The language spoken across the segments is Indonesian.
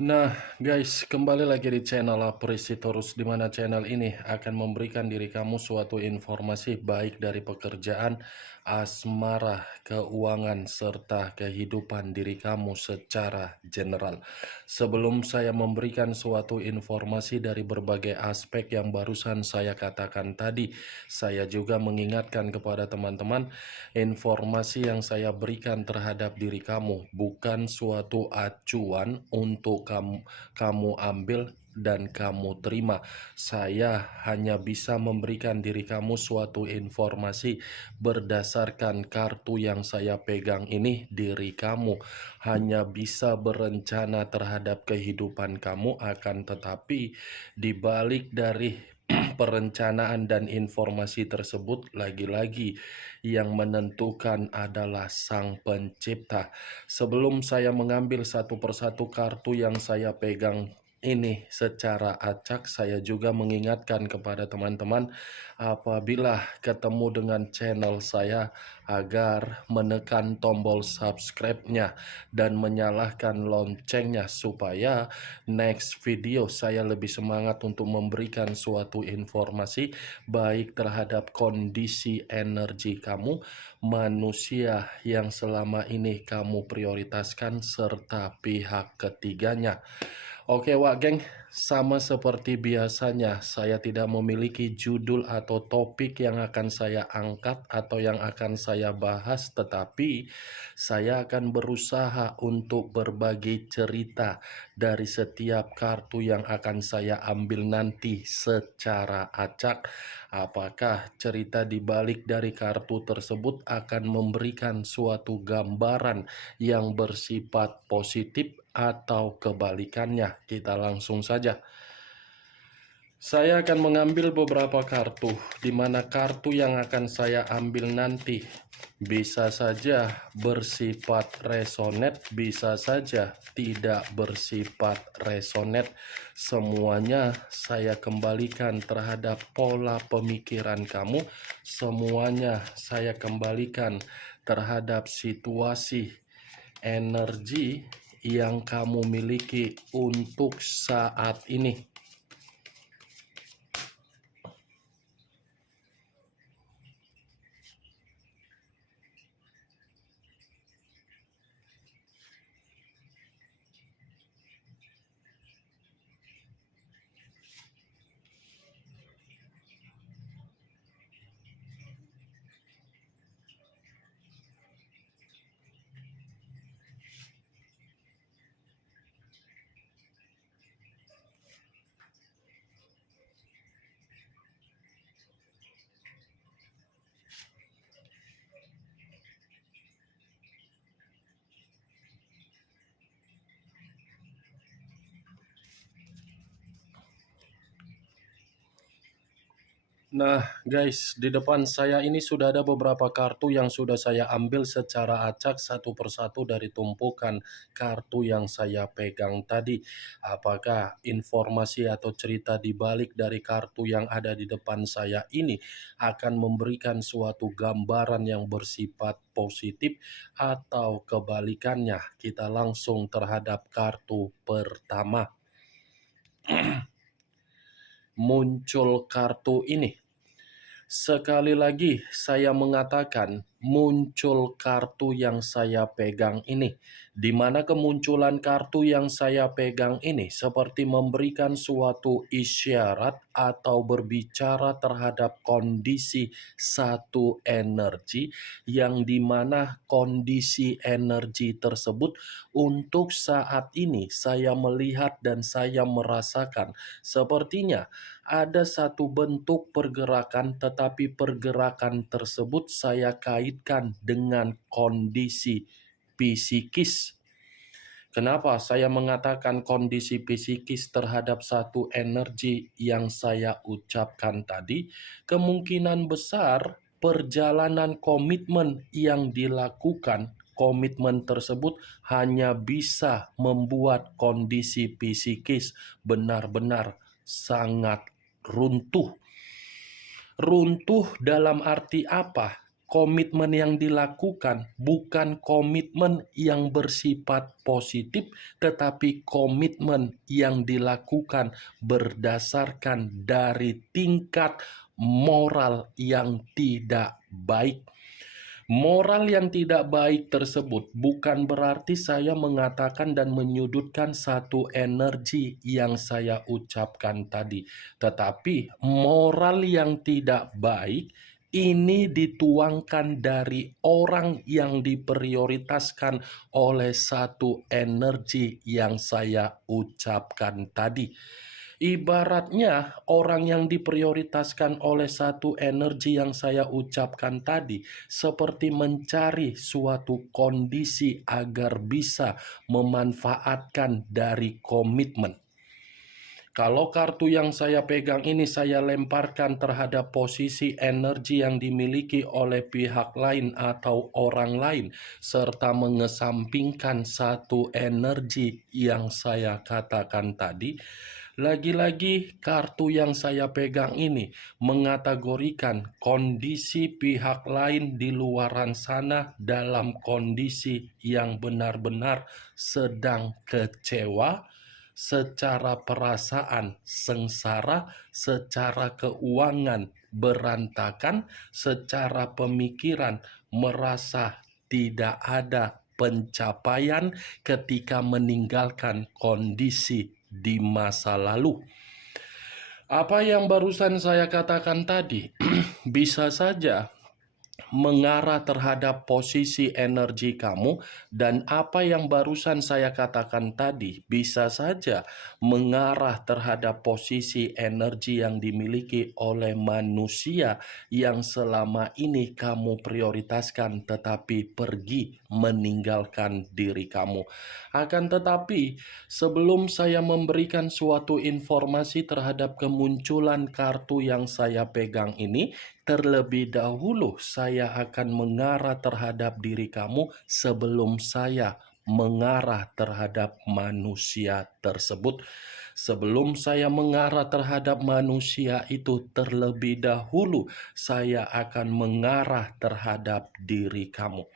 Nah, guys, kembali lagi di channel Apresitorus, di mana channel ini akan memberikan diri kamu suatu informasi baik dari pekerjaan, asmara, keuangan, serta kehidupan diri kamu secara general. Sebelum saya memberikan suatu informasi dari berbagai aspek yang barusan saya katakan tadi, saya juga mengingatkan kepada teman-teman, informasi yang saya berikan terhadap diri kamu bukan suatu acuan untuk kamu ambil dan kamu terima. Saya hanya bisa memberikan diri kamu suatu informasi berdasarkan kartu yang saya pegang ini. Diri kamu hanya bisa berencana terhadap kehidupan kamu, akan tetapi dibalik dari perencanaan dan informasi tersebut, lagi-lagi yang menentukan adalah Sang Pencipta. Sebelum saya mengambil satu persatu kartu yang saya pegang ini secara acak, saya juga mengingatkan kepada teman-teman apabila ketemu dengan channel saya agar menekan tombol subscribe-nya dan menyalakan loncengnya supaya next video saya lebih semangat untuk memberikan suatu informasi baik terhadap kondisi energi kamu, manusia yang selama ini kamu prioritaskan, serta pihak ketiganya. Oke Wak Geng, sama seperti biasanya saya tidak memiliki judul atau topik yang akan saya angkat atau yang akan saya bahas, tetapi saya akan berusaha untuk berbagi cerita dari setiap kartu yang akan saya ambil nanti secara acak. Apakah cerita di balik dari kartu tersebut akan memberikan suatu gambaran yang bersifat positif atau kebalikannya? Kita langsung saja. Saya akan mengambil beberapa kartu, di mana kartu yang akan saya ambil nanti bisa saja bersifat resonet, bisa saja tidak bersifat resonet. Semuanya saya kembalikan terhadap pola pemikiran kamu, semuanya saya kembalikan terhadap situasi energi yang kamu miliki untuk saat ini. Nah guys, di depan saya ini sudah ada beberapa kartu yang sudah saya ambil secara acak satu persatu dari tumpukan kartu yang saya pegang tadi. Apakah informasi atau cerita di balik dari kartu yang ada di depan saya ini akan memberikan suatu gambaran yang bersifat positif atau kebalikannya? Kita langsung terhadap kartu pertama. Muncul kartu ini. Sekali lagi saya mengatakan muncul kartu yang saya pegang ini, di mana kemunculan kartu yang saya pegang ini seperti memberikan suatu isyarat atau berbicara terhadap kondisi satu energi, yang dimana kondisi energi tersebut untuk saat ini saya melihat dan saya merasakan sepertinya ada satu bentuk pergerakan, tetapi pergerakan tersebut saya kaitkan dengan kondisi psikis. Kenapa saya mengatakan kondisi psikis terhadap satu energi yang saya ucapkan tadi? Kemungkinan besar perjalanan komitmen yang dilakukan, komitmen tersebut hanya bisa membuat kondisi psikis benar-benar sangat runtuh. Runtuh dalam arti apa? komitmen yang dilakukan bukan komitmen yang bersifat positif, tetapi komitmen yang dilakukan berdasarkan dari tingkat moral yang tidak baik. Moral yang tidak baik tersebut bukan berarti saya mengatakan dan menyudutkan satu energi yang saya ucapkan tadi, tetapi moral yang tidak baik ini dituangkan dari orang yang diprioritaskan oleh satu energi yang saya ucapkan tadi. Ibaratnya orang yang diprioritaskan oleh satu energi yang saya ucapkan tadi seperti mencari suatu kondisi agar bisa memanfaatkan dari komitmen. Kalau kartu yang saya pegang ini saya lemparkan terhadap posisi energi yang dimiliki oleh pihak lain atau orang lain, serta mengesampingkan satu energi yang saya katakan tadi, lagi-lagi kartu yang saya pegang ini mengategorikan kondisi pihak lain di luaran sana dalam kondisi yang benar-benar sedang kecewa, secara perasaan sengsara, secara keuangan berantakan, secara pemikiran merasa tidak ada pencapaian ketika meninggalkan kondisi di masa lalu. Apa yang barusan saya katakan tadi bisa saja mengarah terhadap posisi energi kamu, dan apa yang barusan saya katakan tadi bisa saja mengarah terhadap posisi energi yang dimiliki oleh manusia yang selama ini kamu prioritaskan tetapi pergi meninggalkan diri kamu. Akan tetapi sebelum saya memberikan suatu informasi terhadap kemunculan kartu yang saya pegang ini, terlebih dahulu saya akan mengarah terhadap diri kamu sebelum saya mengarah terhadap manusia tersebut. Sebelum saya mengarah terhadap manusia itu, terlebih dahulu saya akan mengarah terhadap diri kamu.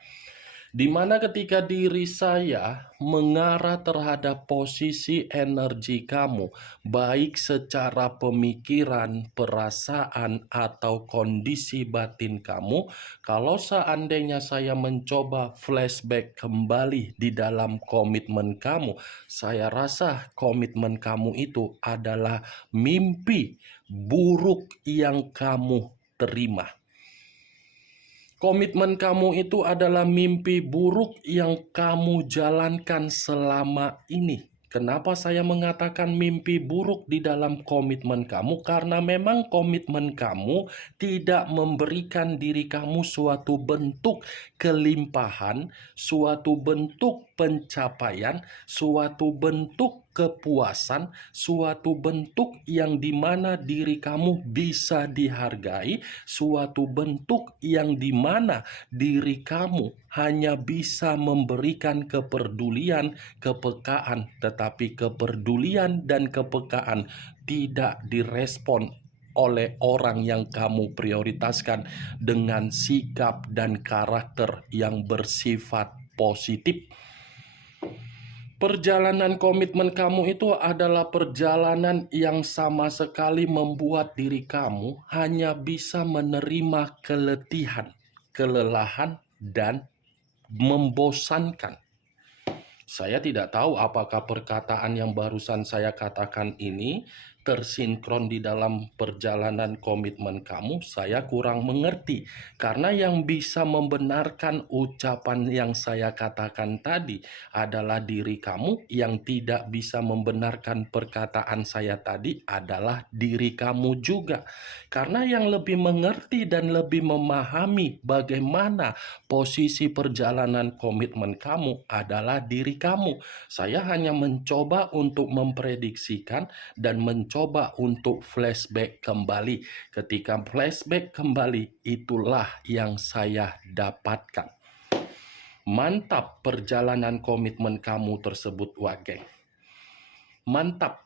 Di mana ketika diri saya mengarah terhadap posisi energi kamu, baik secara pemikiran, perasaan, atau kondisi batin kamu, kalau seandainya saya mencoba flashback kembali di dalam komitmen kamu, saya rasa komitmen kamu itu adalah mimpi buruk yang kamu terima. Komitmen kamu itu adalah mimpi buruk yang kamu jalankan selama ini. Kenapa saya mengatakan mimpi buruk di dalam komitmen kamu? Karena memang komitmen kamu tidak memberikan diri kamu suatu bentuk kelimpahan, suatu bentuk pencapaian, suatu bentuk kepuasan, suatu bentuk yang dimana diri kamu bisa dihargai, suatu bentuk yang dimana diri kamu hanya bisa memberikan kepedulian, kepekaan, tetapi kepedulian dan kepekaan tidak direspon oleh orang yang kamu prioritaskan dengan sikap dan karakter yang bersifat positif. Perjalanan komitmen kamu itu adalah perjalanan yang sama sekali membuat diri kamu hanya bisa menerima keletihan, kelelahan, dan membosankan. Saya tidak tahu apakah perkataan yang barusan saya katakan ini tersinkron di dalam perjalanan komitmen kamu. Saya kurang mengerti, karena yang bisa membenarkan ucapan yang saya katakan tadi adalah diri kamu, yang tidak bisa membenarkan perkataan saya tadi adalah diri kamu juga. Karena yang lebih mengerti dan lebih memahami bagaimana posisi perjalanan komitmen kamu adalah diri kamu. Saya hanya mencoba untuk memprediksikan dan mencoba untuk flashback kembali. Ketika flashback kembali, itulah yang saya dapatkan. Mantap perjalanan komitmen kamu tersebut, Wage. Mantap.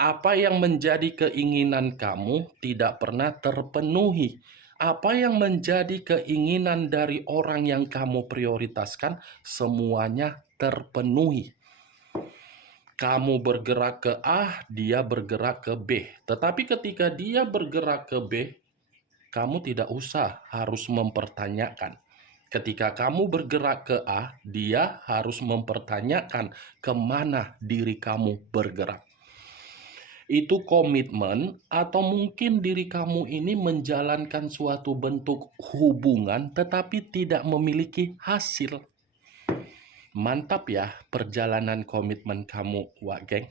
Apa yang menjadi keinginan kamu tidak pernah terpenuhi. Apa yang menjadi keinginan dari orang yang kamu prioritaskan, semuanya terpenuhi. Kamu bergerak ke A, dia bergerak ke B. Tetapi ketika dia bergerak ke B, kamu tidak usah harus mempertanyakan. Ketika kamu bergerak ke A, dia harus mempertanyakan kemana diri kamu bergerak. Itu komitmen, atau mungkin diri kamu ini menjalankan suatu bentuk hubungan tetapi tidak memiliki hasil. Mantap ya perjalanan komitmen kamu, Wak Geng.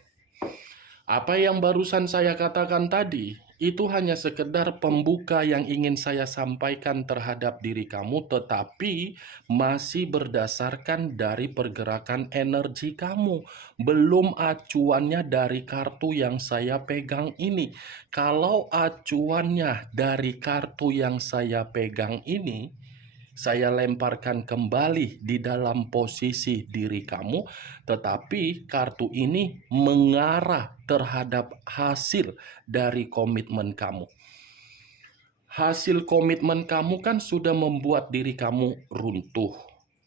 Apa yang barusan saya katakan tadi, itu hanya sekedar pembuka yang ingin saya sampaikan terhadap diri kamu, tetapi masih berdasarkan dari pergerakan energi kamu. Belum acuannya dari kartu yang saya pegang ini. Kalau acuannya dari kartu yang saya pegang ini, saya lemparkan kembali di dalam posisi diri kamu, tetapi kartu ini mengarah terhadap hasil dari komitmen kamu. Hasil komitmen kamu kan sudah membuat diri kamu runtuh.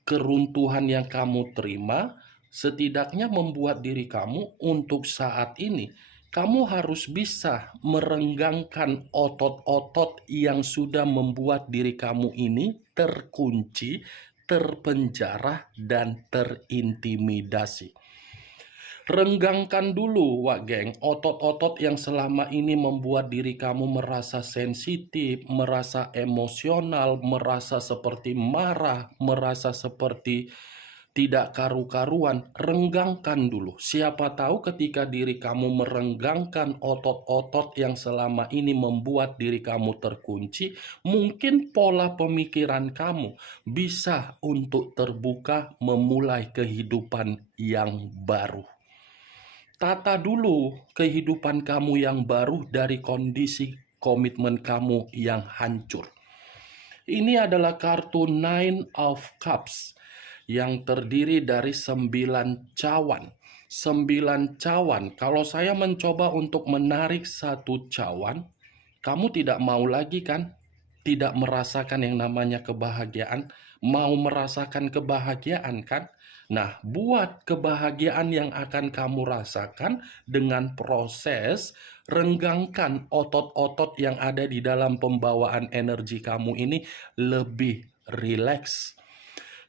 Keruntuhan yang kamu terima setidaknya membuat diri kamu untuk saat ini kamu harus bisa merenggangkan otot-otot yang sudah membuat diri kamu ini terkunci, terpenjara, dan terintimidasi. Renggangkan dulu, Wak Geng, otot-otot yang selama ini membuat diri kamu merasa sensitif, merasa emosional, merasa seperti marah, merasa seperti tidak karu-karuan. Renggangkan dulu. Siapa tahu ketika diri kamu merenggangkan otot-otot yang selama ini membuat diri kamu terkunci, mungkin pola pemikiran kamu bisa untuk terbuka memulai kehidupan yang baru. Tata dulu kehidupan kamu yang baru dari kondisi komitmen kamu yang hancur. Ini adalah kartu Nine of Cups yang terdiri dari 9 cawan. 9 cawan, kalau saya mencoba untuk menarik satu cawan, kamu tidak mau lagi kan? Tidak merasakan yang namanya kebahagiaan, mau merasakan kebahagiaan kan? Nah, buat kebahagiaan yang akan kamu rasakan dengan proses renggangkan otot-otot yang ada di dalam pembawaan energi kamu ini lebih rileks.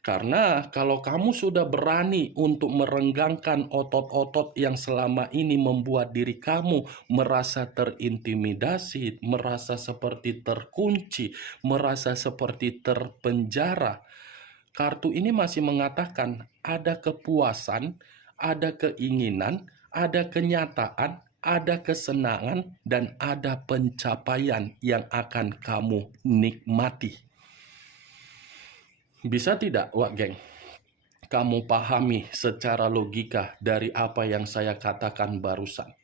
Karena kalau kamu sudah berani untuk merenggangkan otot-otot yang selama ini membuat diri kamu merasa terintimidasi, merasa seperti terkunci, merasa seperti terpenjara, kartu ini masih mengatakan ada kepuasan, ada keinginan, ada kenyataan, ada kesenangan, dan ada pencapaian yang akan kamu nikmati. Bisa tidak, Wak Geng, kamu pahami secara logika dari apa yang saya katakan barusan?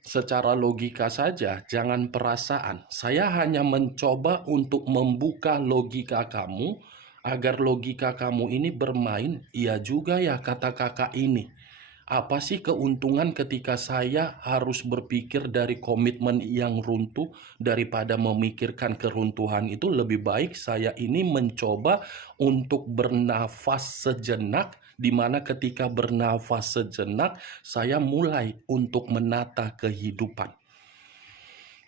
Secara logika saja, jangan perasaan. Saya hanya mencoba untuk membuka logika kamu agar logika kamu ini bermain. Iya juga ya kata kakak ini. Apa sih keuntungan ketika saya harus berpikir dari komitmen yang runtuh daripada memikirkan keruntuhan itu? Lebih baik saya ini mencoba untuk bernafas sejenak, di mana ketika bernafas sejenak saya mulai untuk menata kehidupan.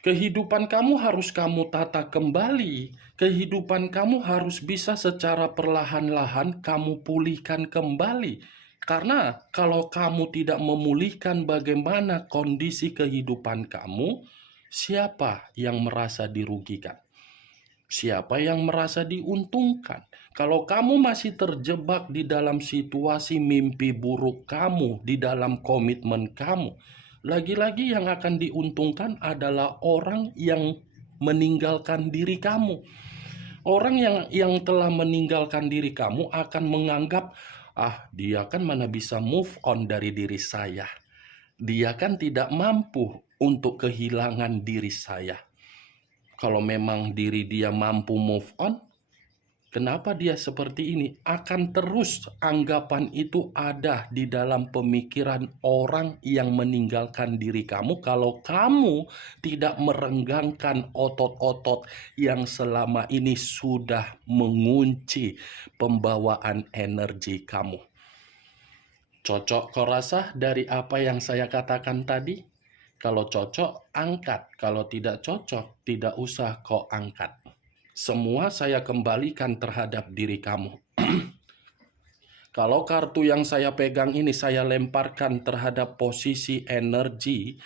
Kehidupan kamu harus kamu tata kembali. Kehidupan kamu harus bisa secara perlahan-lahan kamu pulihkan kembali. Karena kalau kamu tidak memulihkan bagaimana kondisi kehidupan kamu, siapa yang merasa dirugikan? Siapa yang merasa diuntungkan? Kalau kamu masih terjebak di dalam situasi mimpi buruk kamu, di dalam komitmen kamu, lagi-lagi yang akan diuntungkan adalah orang yang meninggalkan diri kamu. Orang yang telah meninggalkan diri kamu akan menganggap, dia kan mana bisa move on dari diri saya. Dia kan tidak mampu untuk kehilangan diri saya. Kalau memang diri dia mampu move on, Kenapa dia seperti ini? Akan terus anggapan itu ada di dalam pemikiran orang yang meninggalkan diri kamu kalau kamu tidak merenggangkan otot-otot yang selama ini sudah mengunci pembawaan energi kamu. Cocok kau rasa dari apa yang saya katakan tadi? Kalau cocok, angkat. Kalau tidak cocok, tidak usah kau angkat. Semua saya kembalikan terhadap diri kamu. Kalau kartu yang saya pegang ini saya lemparkan terhadap posisi energi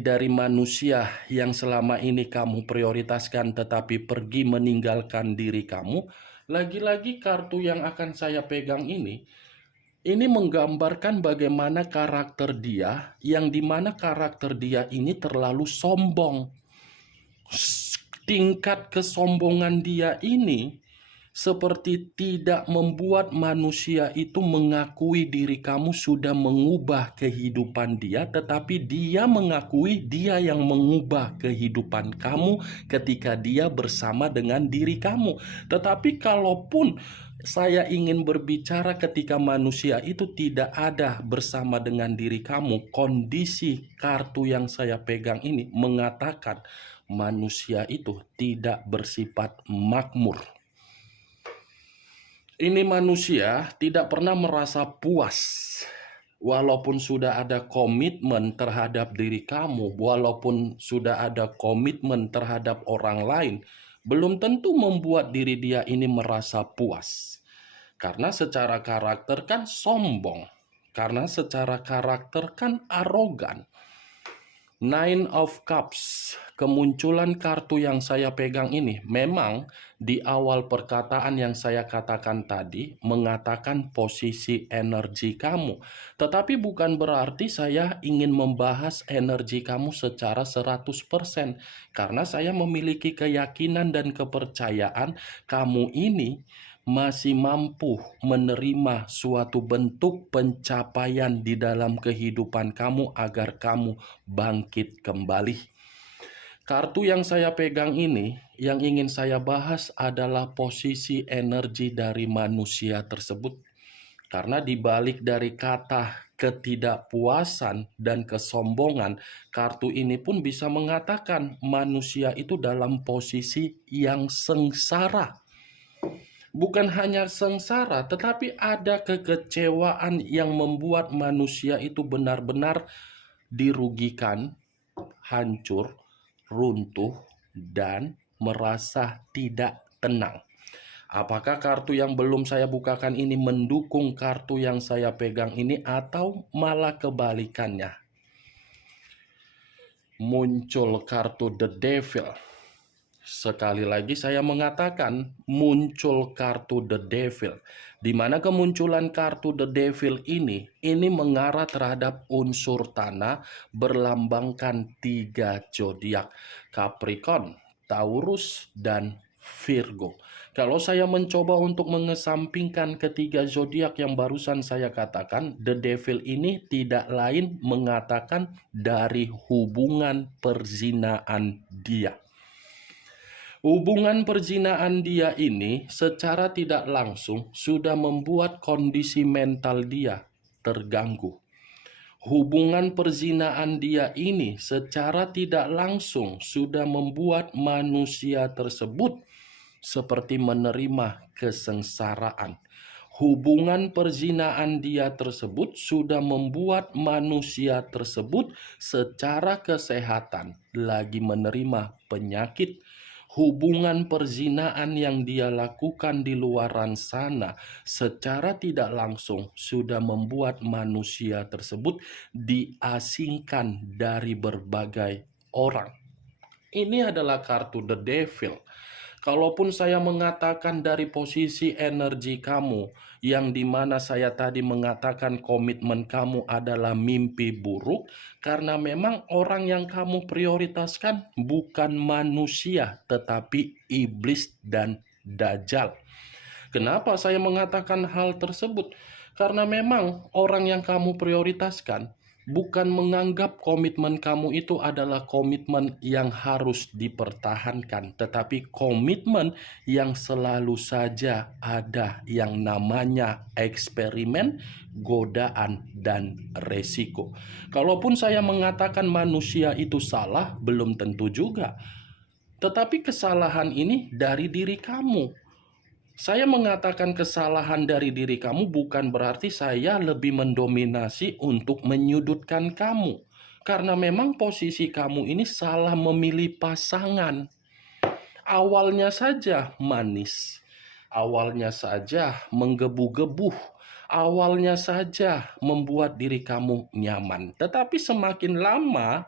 dari manusia yang selama ini kamu prioritaskan tetapi pergi meninggalkan diri kamu, lagi-lagi kartu yang akan saya pegang ini menggambarkan bagaimana karakter dia, yang dimana karakter dia ini terlalu sombong. Tingkat kesombongan dia ini seperti tidak membuat manusia itu mengakui diri kamu sudah mengubah kehidupan dia, tetapi dia mengakui dia yang mengubah kehidupan kamu ketika dia bersama dengan diri kamu. Tetapi kalaupun saya ingin berbicara ketika manusia itu tidak ada bersama dengan diri kamu, kondisi kartu yang saya pegang ini mengatakan manusia itu tidak bersifat makmur. Ini manusia tidak pernah merasa puas. Walaupun sudah ada komitmen terhadap diri kamu, walaupun sudah ada komitmen terhadap orang lain, belum tentu membuat diri dia ini merasa puas. Karena secara karakter kan sombong. Karena secara karakter kan arogan. Nine of Cups, kemunculan kartu yang saya pegang ini memang di awal perkataan yang saya katakan tadi mengatakan posisi energi kamu. Tetapi bukan berarti saya ingin membahas energi kamu secara 100%. Karena saya memiliki keyakinan dan kepercayaan kamu ini masih mampu menerima suatu bentuk pencapaian di dalam kehidupan kamu agar kamu bangkit kembali. Kartu yang saya pegang ini, yang ingin saya bahas adalah posisi energi dari manusia tersebut. Karena dibalik dari kata ketidakpuasan dan kesombongan, kartu ini pun bisa mengatakan manusia itu dalam posisi yang sengsara. Bukan hanya sengsara, tetapi ada kekecewaan yang membuat manusia itu benar-benar dirugikan, hancur, runtuh, dan merasa tidak tenang. Apakah kartu yang belum saya bukakan ini mendukung kartu yang saya pegang ini atau malah kebalikannya? Muncul kartu The Devil. Sekali lagi saya mengatakan muncul kartu The Devil, di mana kemunculan kartu The Devil ini mengarah terhadap unsur tanah berlambangkan 3 zodiak, Capricorn, Taurus, dan Virgo. Kalau saya mencoba untuk mengesampingkan ketiga zodiak yang barusan saya katakan, The Devil ini tidak lain mengatakan dari hubungan perzinaan dia. Hubungan perzinaan dia ini secara tidak langsung sudah membuat kondisi mental dia terganggu. Hubungan perzinaan dia ini secara tidak langsung sudah membuat manusia tersebut seperti menerima kesengsaraan. Hubungan perzinaan dia tersebut sudah membuat manusia tersebut secara kesehatan lagi menerima penyakit. Hubungan perzinaan yang dia lakukan di luaran sana secara tidak langsung sudah membuat manusia tersebut diasingkan dari berbagai orang. Ini adalah kartu The Devil. Kalaupun saya mengatakan dari posisi energi kamu, yang dimana saya tadi mengatakan komitmen kamu adalah mimpi buruk, karena memang orang yang kamu prioritaskan bukan manusia, tetapi iblis dan dajjal. Kenapa saya mengatakan hal tersebut? Karena memang orang yang kamu prioritaskan bukan menganggap komitmen kamu itu adalah komitmen yang harus dipertahankan, tetapi komitmen yang selalu saja ada yang namanya eksperimen, godaan, dan resiko. Kalaupun saya mengatakan manusia itu salah, belum tentu juga. Tetapi kesalahan ini dari diri kamu. Saya mengatakan kesalahan dari diri kamu bukan berarti saya lebih mendominasi untuk menyudutkan kamu. Karena memang posisi kamu ini salah memilih pasangan. Awalnya saja manis. Awalnya saja menggebu-gebu. Awalnya saja membuat diri kamu nyaman. Tetapi semakin lama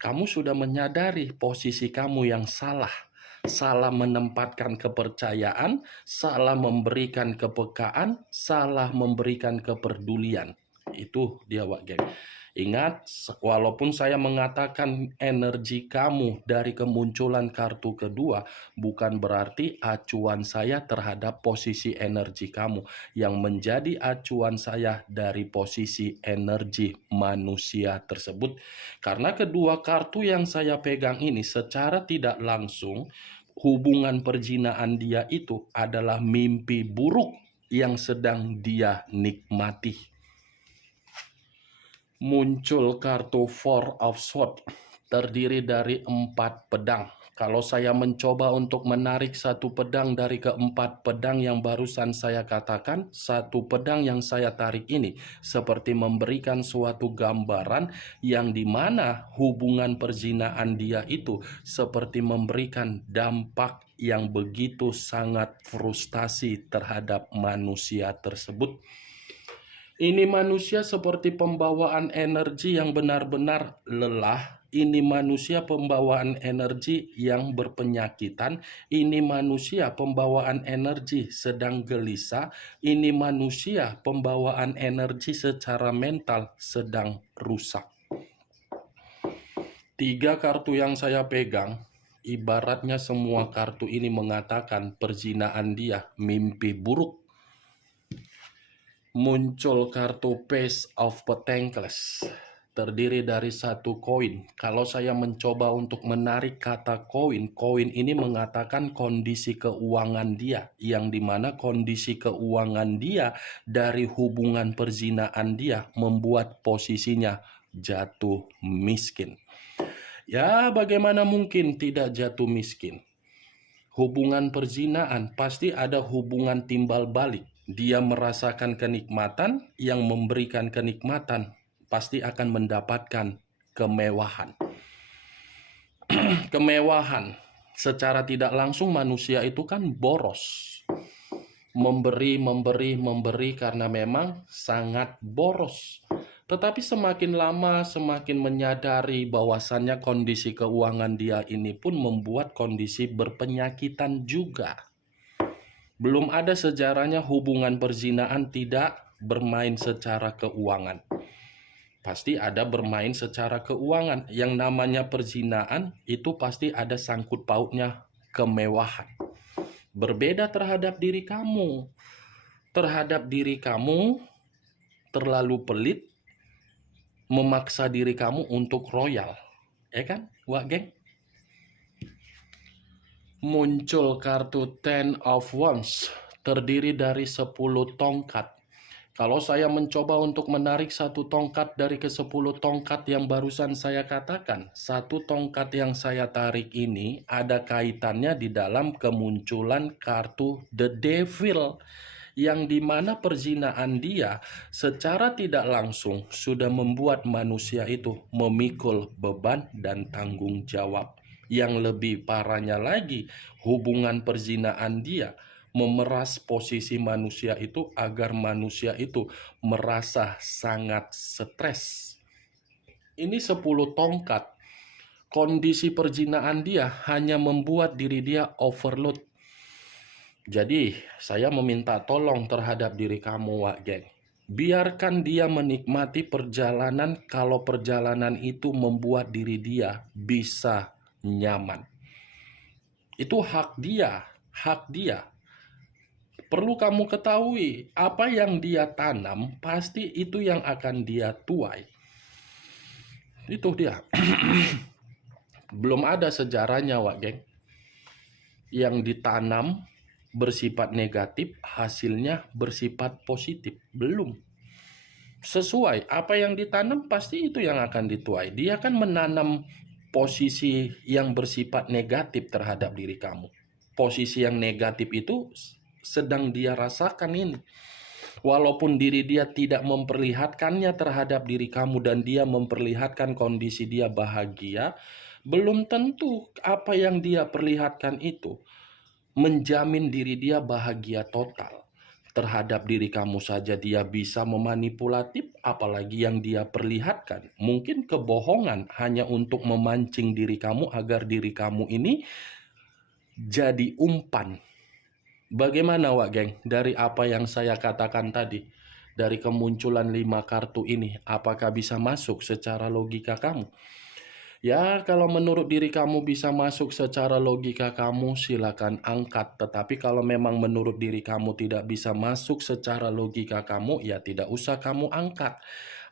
kamu sudah menyadari posisi kamu yang salah. Salah menempatkan kepercayaan, salah memberikan kepekaan, salah memberikan kepedulian. Itu dia, Wak Geng. Ingat, walaupun saya mengatakan energi kamu dari kemunculan kartu kedua, bukan berarti acuan saya terhadap posisi energi kamu. Yang menjadi acuan saya dari posisi energi manusia tersebut. Karena kedua kartu yang saya pegang ini secara tidak langsung, hubungan perjinaan dia itu adalah mimpi buruk yang sedang dia nikmati. Muncul kartu Four of Swords, terdiri dari 4 pedang. Kalau saya mencoba untuk menarik satu pedang dari keempat pedang yang barusan saya katakan, satu pedang yang saya tarik ini seperti memberikan suatu gambaran yang dimana hubungan perzinaan dia itu seperti memberikan dampak yang begitu sangat frustasi terhadap manusia tersebut. Ini manusia seperti pembawaan energi yang benar-benar lelah. Ini manusia pembawaan energi yang berpenyakitan. Ini manusia pembawaan energi sedang gelisah. Ini manusia pembawaan energi secara mental sedang rusak. 3 kartu yang saya pegang, ibaratnya semua kartu ini mengatakan perzinaan dia mimpi buruk. Muncul kartu Page of Pentacles, terdiri dari 1 koin. Kalau saya mencoba untuk menarik kata koin, koin ini mengatakan kondisi keuangan dia, yang dimana kondisi keuangan dia dari hubungan perzinaan dia membuat posisinya jatuh miskin. Ya, bagaimana mungkin tidak jatuh miskin? Hubungan perzinaan pasti ada hubungan timbal balik. Dia merasakan kenikmatan, yang memberikan kenikmatan pasti akan mendapatkan kemewahan. Kemewahan secara tidak langsung manusia itu kan boros. Memberi karena memang sangat boros. Tetapi semakin lama semakin menyadari bahwasannya kondisi keuangan dia ini pun membuat kondisi berpenyakitan juga. Belum ada sejarahnya hubungan perzinaan tidak bermain secara keuangan. Pasti ada bermain secara keuangan. Yang namanya perzinaan itu pasti ada sangkut pautnya kemewahan. Berbeda terhadap diri kamu. Terhadap diri kamu terlalu pelit, memaksa diri kamu untuk royal. Ya kan, Wak Geng? Muncul kartu Ten of Wands, terdiri dari 10 tongkat. Kalau saya mencoba untuk menarik satu tongkat dari ke-10 tongkat yang barusan saya katakan, satu tongkat yang saya tarik ini ada kaitannya di dalam kemunculan kartu The Devil, yang dimana perzinaan dia secara tidak langsung sudah membuat manusia itu memikul beban dan tanggung jawab. Yang lebih parahnya lagi, hubungan perzinaan dia memeras posisi manusia itu agar manusia itu merasa sangat stres. Ini 10 tongkat. Kondisi perzinaan dia hanya membuat diri dia overload. Jadi, saya meminta tolong terhadap diri kamu, Wak Geng. Biarkan dia menikmati perjalanan kalau perjalanan itu membuat diri dia bisa nyaman. Itu hak dia, hak dia. Perlu kamu ketahui, apa yang dia tanam pasti itu yang akan dia tuai. Itu dia. Belum ada sejarahnya, Wak Geng. Yang ditanam bersifat negatif, hasilnya bersifat positif. Belum. Sesuai apa yang ditanam pasti itu yang akan dituai. Dia kan menanam posisi yang bersifat negatif terhadap diri kamu. Posisi yang negatif itu sedang dia rasakan ini. Walaupun diri dia tidak memperlihatkannya terhadap diri kamu dan dia memperlihatkan kondisi dia bahagia, belum tentu apa yang dia perlihatkan itu menjamin diri dia bahagia total. Terhadap diri kamu saja dia bisa memanipulatif, apalagi yang dia perlihatkan. Mungkin kebohongan hanya untuk memancing diri kamu agar diri kamu ini jadi umpan. Bagaimana, Wak Geng, dari apa yang saya katakan tadi, dari kemunculan 5 kartu ini, apakah bisa masuk secara logika kamu? Ya, kalau menurut diri kamu bisa masuk secara logika kamu, silakan angkat. Tetapi kalau memang menurut diri kamu tidak bisa masuk secara logika kamu, ya tidak usah kamu angkat.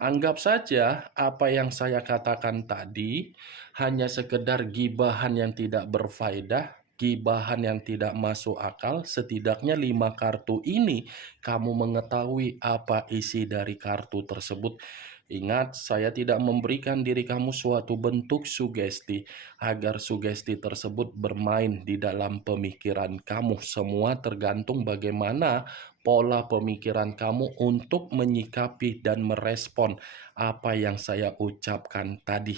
Anggap saja apa yang saya katakan tadi hanya sekedar gibahan yang tidak berfaedah, gibahan yang tidak masuk akal. Setidaknya 5 kartu ini kamu mengetahui apa isi dari kartu tersebut. Ingat, saya tidak memberikan diri kamu suatu bentuk sugesti agar sugesti tersebut bermain di dalam pemikiran kamu. Semua tergantung bagaimana pola pemikiran kamu untuk menyikapi dan merespon apa yang saya ucapkan tadi.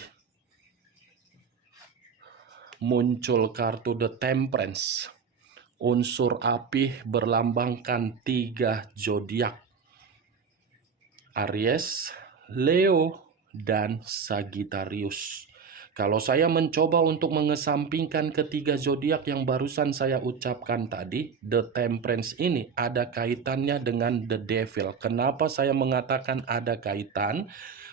Muncul kartu The Temperance. Unsur api berlambangkan 3 zodiak. Aries, Leo, dan Sagittarius. Kalau saya mencoba untuk mengesampingkan ketiga zodiak yang barusan saya ucapkan tadi, The Temperance ini ada kaitannya dengan The Devil. Kenapa saya mengatakan ada kaitan?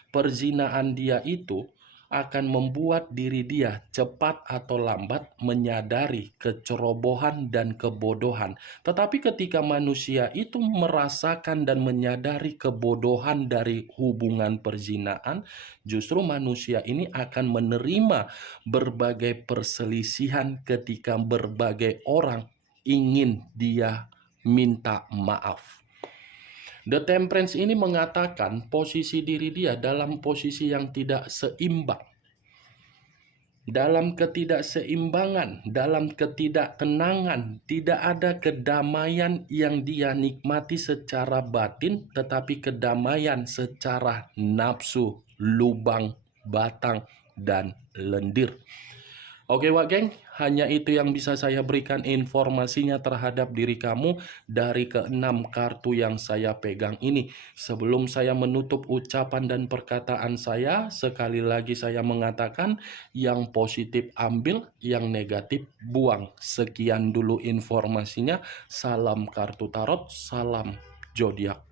Perzinaan dia itu akan membuat diri dia cepat atau lambat menyadari kecerobohan dan kebodohan. Tetapi ketika manusia itu merasakan dan menyadari kebodohan dari hubungan perzinaan, justru manusia ini akan menerima berbagai perselisihan ketika berbagai orang ingin dia minta maaf. The Temperance ini mengatakan posisi diri dia dalam posisi yang tidak seimbang. Dalam ketidakseimbangan, dalam ketidaktenangan, tidak ada kedamaian yang dia nikmati secara batin, tetapi kedamaian secara nafsu, lubang, batang, dan lendir. Oke, Wak Geng, hanya itu yang bisa saya berikan informasinya terhadap diri kamu dari ke-6 kartu yang saya pegang ini. Sebelum saya menutup ucapan dan perkataan saya, sekali lagi saya mengatakan yang positif ambil, yang negatif buang. Sekian dulu informasinya. Salam kartu tarot, salam zodiak.